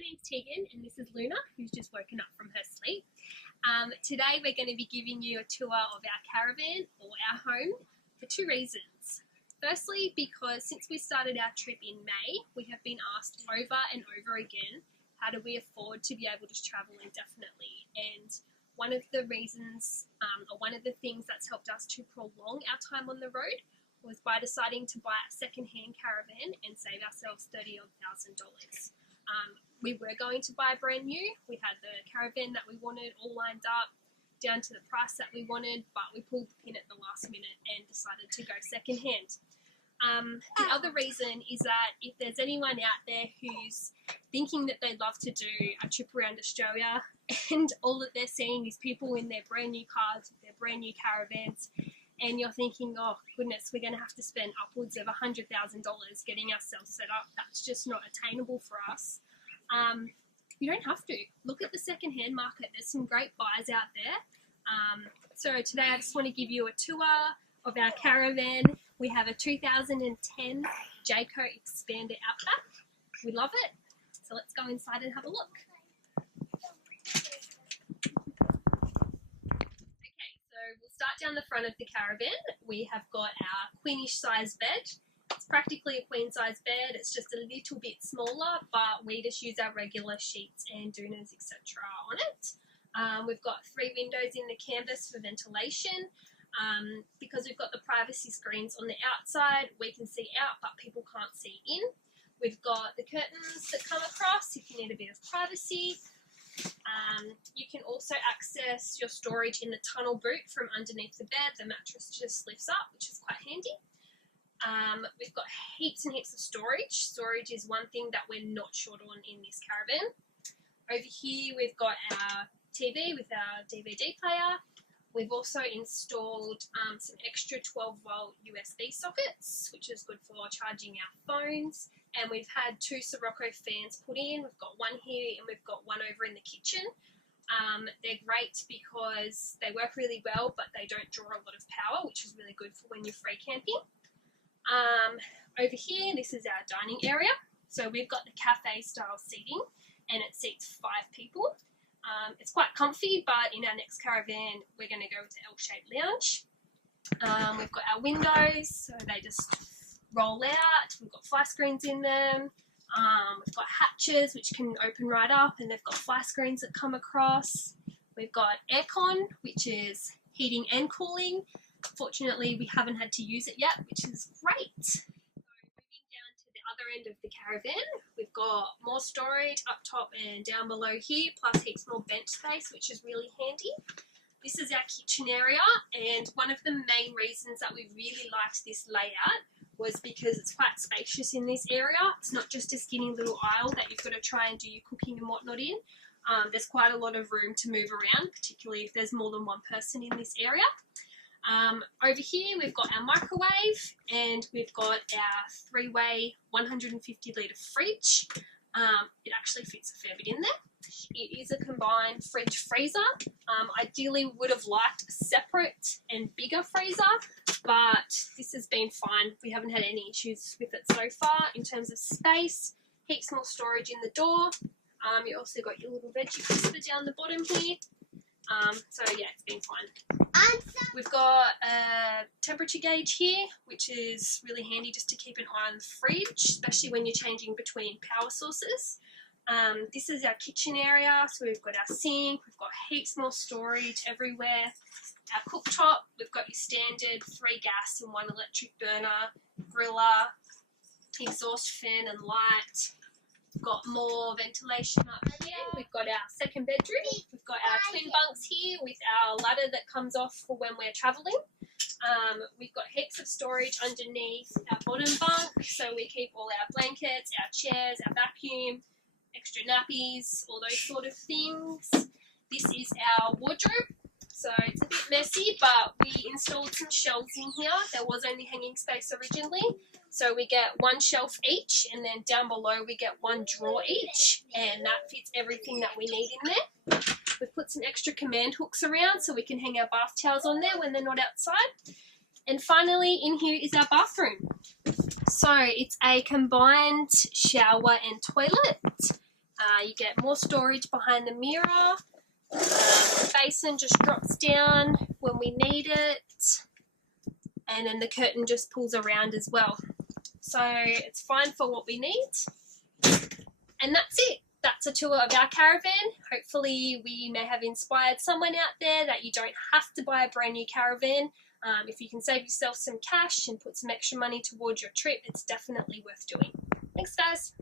name's Tegan and this is Luna, who's just woken up from her sleep. Today we're going to be giving you a tour of our caravan or our home for two reasons. Firstly, because since we started our trip in May, we have been asked over and over again, how do we afford to be able to travel indefinitely? And one of the reasons, or one of the things that's helped us to prolong our time on the road was by deciding to buy a second-hand caravan and save ourselves $30,000. We were going to buy brand new. We had the caravan that we wanted all lined up, down to the price that we wanted, but we pulled the pin at the last minute and decided to go second-hand. The other reason is that if there's anyone out there who's thinking that they'd love to do a trip around Australia and all that they're seeing is people in their brand new cars with their brand new caravans, and you're thinking, oh goodness, we're going to have to spend upwards of $100,000 getting ourselves set up, that's just not attainable for us. You don't have to. Look at the second-hand market. There's some great buys out there. So today I just want to give you a tour of our caravan. We have a 2010 Jayco Expanda Outback. We love it. So let's go inside and have a look. Okay, so we'll start down the front of the caravan. We have got our queenish size bed. It's practically a queen size bed. It's just a little bit smaller, but we just use our regular sheets and doonas, etc. on it. We've got 3 windows in the canvas for ventilation. Because we've got the privacy screens on the outside, we can see out, but people can't see in. We've got the curtains that come across if you need a bit of privacy. You can also access your storage in the tunnel boot from underneath the bed. The mattress just lifts up, which is quite handy. We've got heaps and heaps of storage. Storage is one thing that we're not short on in this caravan. Over here we've got our TV with our DVD player. We've also installed some extra 12-volt USB sockets, which is good for charging our phones. And we've had 2 Sirocco fans put in. We've got one here and we've got one over in the kitchen. They're great because they work really well, but they don't draw a lot of power, which is really good for when you're free camping. Over here, this is our dining area. So we've got the cafe style seating and it seats 5 people. It's quite comfy, but in our next caravan, we're going to go with the L-shaped lounge. We've got our windows, so they just roll out. We've got fly screens in them. We've got hatches, which can open right up, and they've got fly screens that come across. We've got aircon, which is heating and cooling. Fortunately, we haven't had to use it yet, which is great. So moving down to the other end of the caravan, we've got more storage up top and down below here, plus heaps more bench space, which is really handy. This is our kitchen area, and one of the main reasons that we really liked this layout was because it's quite spacious in this area. It's not just a skinny little aisle that you've got to try and do your cooking and whatnot in. There's quite a lot of room to move around, particularly if there's more than one person in this area. Over here we've got our microwave and we've got our 3-way 150 litre fridge. It actually fits a fair bit in there. It is a combined fridge freezer. Ideally would have liked a separate and bigger freezer, but this has been fine. We haven't had any issues with it so far in terms of space. Heaps more storage in the door. You also got your little veggie crisper down the bottom here. So yeah, it's been fine. We've got a temperature gauge here, which is really handy just to keep an eye on the fridge, especially when you're changing between power sources. This is our kitchen area, so we've got our sink, we've got heaps more storage everywhere. Our cooktop, we've got your standard 3 gas and 1 electric burner, griller, exhaust fan and light. We've got more ventilation up here. We've got our second bedroom. We've got our twin bunks here with our ladder that comes off for when we're travelling. We've got heaps of storage underneath our bottom bunk, so we keep all our blankets, our chairs, our vacuum, extra nappies, all those sort of things. This is our wardrobe. So it's a bit messy, but we installed some shelves in here. There was only hanging space originally. So we get 1 shelf each, and then down below we get 1 drawer each, and that fits everything that we need in there. We've put some extra command hooks around so we can hang our bath towels on there when they're not outside. And finally, in here is our bathroom. So it's a combined shower and toilet. You get more storage behind the mirror. The basin just drops down when we need it, and then the curtain just pulls around as well. So it's fine for what we need. And that's it. That's a tour of our caravan. Hopefully we may have inspired someone out there that you don't have to buy a brand new caravan. If you can save yourself some cash and put some extra money towards your trip, it's definitely worth doing. Thanks, guys.